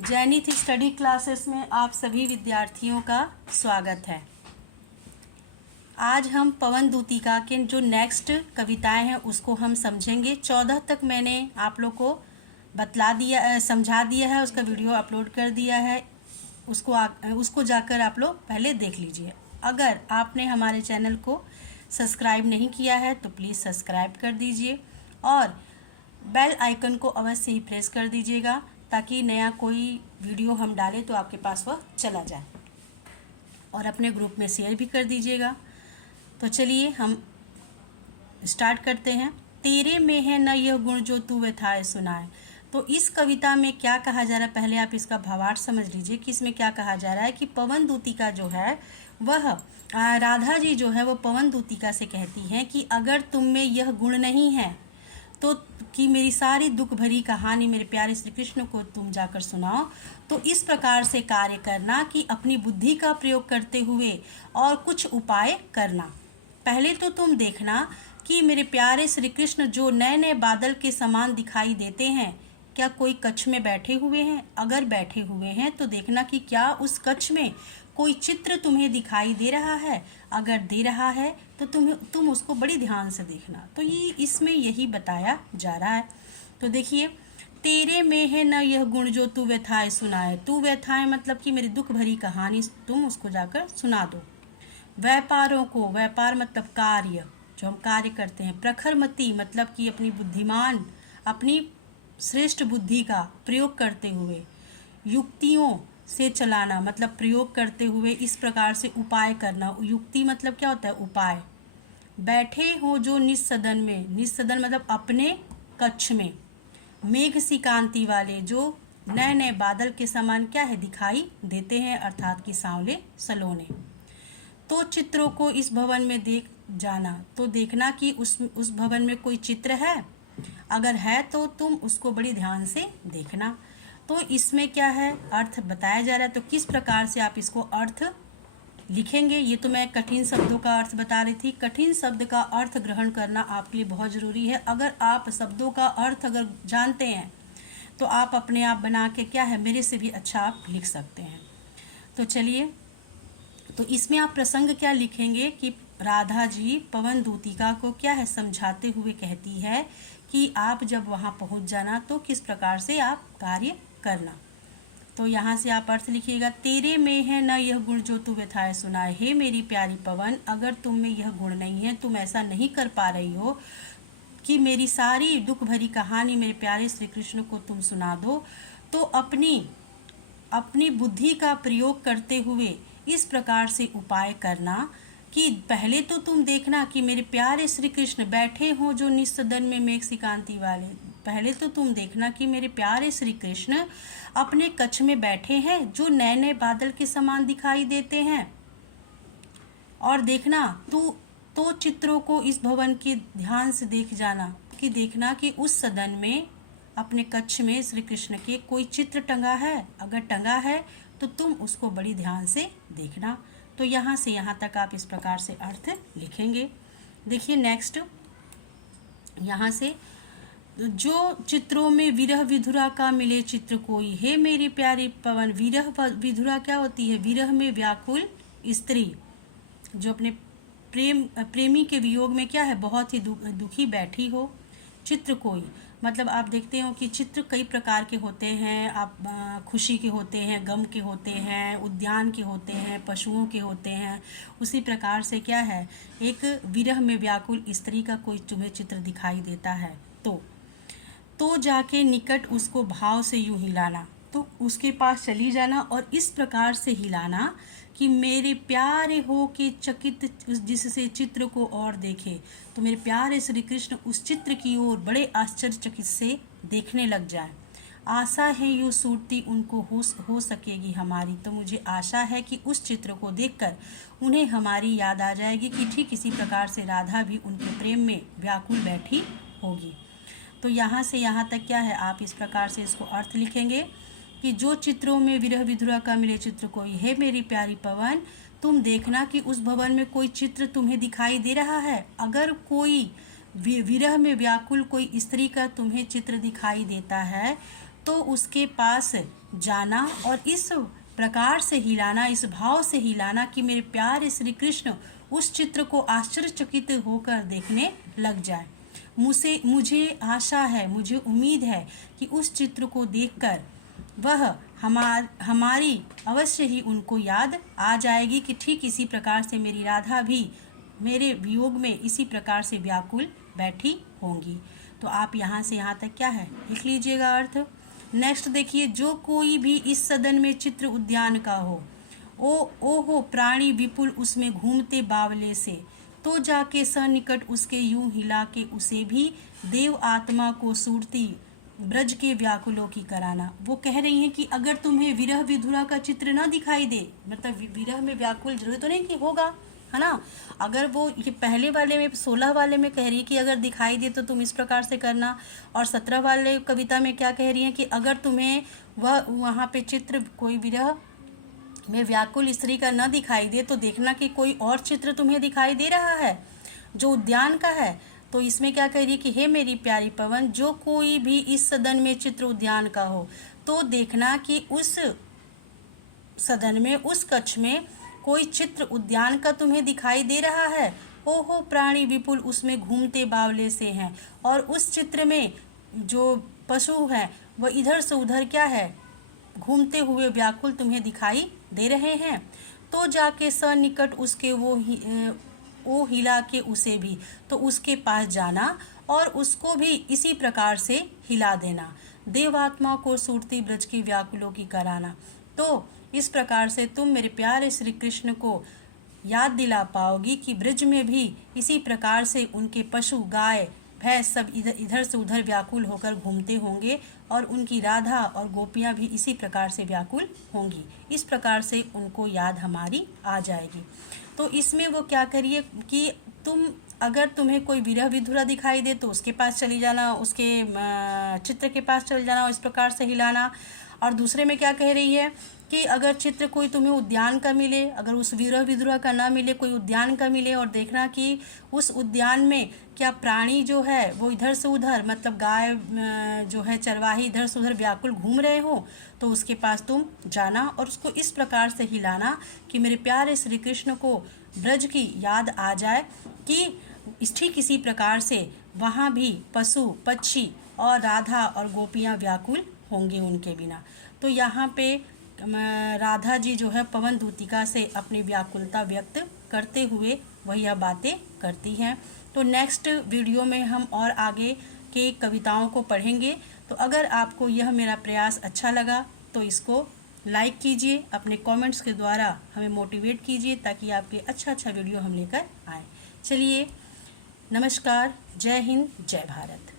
Zenith study classes में आप सभी विद्यार्थियों का स्वागत है। आज हम पवन दूतिका के जो नेक्स्ट कविताएं हैं उसको हम समझेंगे। 14 तक मैंने आप लोग को समझा दिया है, उसका वीडियो अपलोड कर दिया है। उसको जाकर आप लोग पहले देख लीजिए। अगर आपने हमारे चैनल को सब्सक्राइब नहीं किया है तो प्लीज़ सब्सक्राइब कर दीजिए और बेल आइकन को अवश्य ही प्रेस कर दीजिएगा ताकि नया कोई वीडियो हम डालें तो आपके पास वह चला जाए, और अपने ग्रुप में शेयर भी कर दीजिएगा। तो चलिए हम स्टार्ट करते हैं। तेरे में है न यह गुण जो तू व्यथाए सुनाए। तो इस कविता में क्या कहा जा रहा है, पहले आप इसका भावार्थ समझ लीजिए कि इसमें क्या कहा जा रहा है कि पवन दूतिका जो है वह राधा जी जो है वो पवन दूतिका से कहती हैं कि अगर तुम में यह गुण नहीं है तो कि मेरी सारी दुख भरी कहानी मेरे प्यारे श्री कृष्ण को तुम जाकर सुनाओ। तो इस प्रकार से कार्य करना कि अपनी बुद्धि का प्रयोग करते हुए और कुछ उपाय करना। पहले तो तुम देखना कि मेरे प्यारे श्री कृष्ण जो नए नए बादल के समान दिखाई देते हैं, क्या कोई कक्ष में बैठे हुए हैं? अगर बैठे हुए हैं तो देखना कि क्या उस कक्ष में कोई चित्र तुम्हें दिखाई दे रहा है। अगर दे रहा है तो तुम उसको बड़ी ध्यान से देखना। तो ये इसमें यही बताया जा रहा है। तो देखिए, तेरे में है न यह गुण जो तू व्यथाए सुनाए। तू व्यथाए मतलब कि मेरी दुख भरी कहानी तुम उसको जाकर सुना दो। व्यापारों को, व्यापार मतलब कार्य, जो हम कार्य करते हैं। प्रखरमति मतलब कि अपनी श्रेष्ठ बुद्धि का प्रयोग करते हुए। युक्तियों से चलाना मतलब प्रयोग करते हुए इस प्रकार से उपाय करना। युक्ति मतलब क्या होता है? उपाय। बैठे हो जो निस्सदन में, निस्सदन मतलब अपने कक्ष में। मेघ सी कांति वाले, जो नए नए बादल के समान क्या है? दिखाई देते हैं, अर्थात कि सांवले सलोने। तो चित्रों को इस भवन में देख जाना, तो देखना कि उस भवन में कोई चित्र है। अगर है तो तुम उसको बड़ी ध्यान से देखना। तो इसमें क्या है? अर्थ बताया जा रहा है। तो किस प्रकार से आप इसको अर्थ लिखेंगे? ये तो मैं कठिन शब्दों का अर्थ बता रही थी। कठिन शब्द का अर्थ ग्रहण करना आपके लिए बहुत ज़रूरी है। अगर आप शब्दों का अर्थ अगर जानते हैं तो आप अपने आप बना के क्या है, मेरे से भी अच्छा आप लिख सकते हैं। तो चलिए, तो इसमें आप प्रसंग क्या लिखेंगे कि राधा जी पवन दूतिका को क्या है समझाते हुए कहती है कि आप जब वहाँ पहुँच जाना तो किस प्रकार से आप कार्य करना। तो यहाँ से आप अर्थ लिखिएगा। तेरे में है न यह गुण जो तू व्यथाए सुनाए। हे मेरी प्यारी पवन, अगर तुम में यह गुण नहीं है, तुम ऐसा नहीं कर पा रही हो कि मेरी सारी दुख भरी कहानी मेरे प्यारे श्री कृष्ण को तुम सुना दो, तो अपनी बुद्धि का प्रयोग करते हुए इस प्रकार से उपाय करना कि पहले तो तुम देखना कि मेरे प्यारे श्री कृष्ण बैठे हों जो निस्सदन में मेघ सी कांति वाले। पहले तो तुम देखना कि मेरे प्यारे श्री कृष्ण अपने कक्ष में बैठे हैं जो नए नए बादल के समान दिखाई देते हैं। और देखना तो चित्रों को इस भवन के ध्यान से देख जाना कि देखना कि उस सदन में अपने कक्ष में श्री कृष्ण के कोई चित्र टंगा है। अगर टंगा है तो तुम उसको बड़ी ध्यान से देखना। तो यहाँ से यहाँ तक आप इस प्रकार से अर्थ लिखेंगे। देखिए नेक्स्ट, यहाँ से जो चित्रों में विरह विधुरा का मिले चित्र कोई। हे मेरी प्यारी पवन, विरह विधुरा क्या होती है? विरह में व्याकुल स्त्री जो अपने प्रेमी के वियोग में क्या है, बहुत ही दुखी बैठी हो। चित्र कोई मतलब आप देखते हो कि चित्र कई प्रकार के होते हैं। आप खुशी के होते हैं, गम के होते हैं, उद्यान के होते हैं, पशुओं के होते हैं। उसी प्रकार से क्या है, एक विरह में व्याकुल स्त्री का कोई तुम्हें चित्र दिखाई देता है तो जाके निकट उसको भाव से यूं हिलाना। तो उसके पास चली जाना और इस प्रकार से हिलाना कि मेरे प्यारे हो के चकित जिससे चित्र को और देखे। तो मेरे प्यारे श्री कृष्ण उस चित्र की ओर बड़े आश्चर्यचकित से देखने लग जाए। आशा है यूँ सूरती उनको हो सकेगी हमारी। तो मुझे आशा है कि उस चित्र को देखकर उन्हें हमारी याद आ जाएगी कि ठीक इसी प्रकार से राधा भी उनके प्रेम में व्याकुल बैठी होगी। तो यहाँ से यहाँ तक क्या है, आप इस प्रकार से इसको अर्थ लिखेंगे कि जो चित्रों में विरह विधुरा का मिले चित्र कोई। है मेरी प्यारी पवन, तुम देखना कि उस भवन में कोई चित्र तुम्हें दिखाई दे रहा है। अगर कोई विरह में व्याकुल कोई स्त्री का तुम्हें चित्र दिखाई देता है तो उसके पास जाना और इस प्रकार से हिलाना, इस भाव से हिलाना कि मेरे प्यारे श्री कृष्ण उस चित्र को आश्चर्यचकित होकर देखने लग जाए। मुझे आशा है, मुझे उम्मीद है कि उस चित्र को देखकर वह हमारी अवश्य ही उनको याद आ जाएगी कि ठीक इसी प्रकार से मेरी राधा भी मेरे वियोग में इसी प्रकार से व्याकुल बैठी होंगी। तो आप यहाँ से यहाँ तक क्या है लिख लीजिएगा अर्थ। नेक्स्ट देखिए, जो कोई भी इस सदन में चित्र उद्यान का हो, ओ हो प्राणी विपुल उसमें घूमते बावले से, तो जाके सनिकट उसके यूं हिला के उसे भी देव आत्मा को सूरती ब्रज के व्याकुलों की कराना। वो कह रही हैं कि अगर तुम्हें विरह विधुरा का चित्र ना दिखाई दे, मतलब विरह में व्याकुल जरूरी तो नहीं कि होगा, है ना। अगर वो ये पहले वाले में 16 वाले में कह रही है कि अगर दिखाई दे तो तुम इस प्रकार से करना, और 17 वाले कविता में क्या कह रही है कि अगर तुम्हें वह वहाँ पे चित्र कोई विरह में व्याकुल स्त्री का न दिखाई दे तो देखना कि कोई और चित्र तुम्हें दिखाई दे रहा है जो उद्यान का है। तो इसमें क्या कह रही है कि हे मेरी प्यारी पवन, जो कोई भी इस सदन में चित्र उद्यान का हो, तो देखना कि उस सदन में, उस कक्ष में कोई चित्र उद्यान का तुम्हें दिखाई दे रहा है। ओहो प्राणी विपुल उसमें घूमते बावले से हैं, और उस चित्र में जो पशु हैं वह इधर से उधर क्या है, घूमते हुए व्याकुल तुम्हें दिखाई दे रहे हैं। तो जाके सनिकट उसके वो हिला के उसे भी, तो उसके पास जाना और उसको भी इसी प्रकार से हिला देना, देवात्मा को सूरती ब्रज की व्याकुलों की कराना। तो इस प्रकार से तुम मेरे प्यारे श्री कृष्ण को याद दिला पाओगी कि ब्रज में भी इसी प्रकार से उनके पशु, गाय, भैंस सब इधर से उधर व्याकुल होकर घूमते होंगे, और उनकी राधा और गोपियाँ भी इसी प्रकार से व्याकुल होंगी। इस प्रकार से उनको याद हमारी आ जाएगी। तो इसमें वो क्या करिए कि अगर तुम्हें कोई विरह विधुरा दिखाई दे तो उसके पास चली जाना, उसके चित्र के पास चले जाना और इस प्रकार से हिलाना। और दूसरे में क्या कह रही है कि अगर चित्र कोई तुम्हें उद्यान का मिले, अगर उस विरह विधुरा का ना मिले, कोई उद्यान का मिले, और देखना कि उस उद्यान में क्या प्राणी जो है वो इधर से उधर, मतलब गाय जो है चरवाही इधर से उधर व्याकुल घूम रहे हो, तो उसके पास तुम जाना और उसको इस प्रकार से हिलाना कि मेरे प्यारे श्री कृष्ण को ब्रज की याद आ जाए कि ठीक इसी प्रकार से वहाँ भी पशु, पक्षी और राधा और गोपियाँ व्याकुल होंगे उनके बिना। तो यहाँ पे राधा जी जो है पवन दूतिका से अपनी व्याकुलता व्यक्त करते हुए वह यह बातें करती हैं। तो नेक्स्ट वीडियो में हम और आगे के कविताओं को पढ़ेंगे। तो अगर आपको यह मेरा प्रयास अच्छा लगा तो इसको लाइक कीजिए, अपने कमेंट्स के द्वारा हमें मोटिवेट कीजिए ताकि आपके अच्छा वीडियो हम लेकर आएँ। चलिए, नमस्कार, जय हिंद, जय भारत।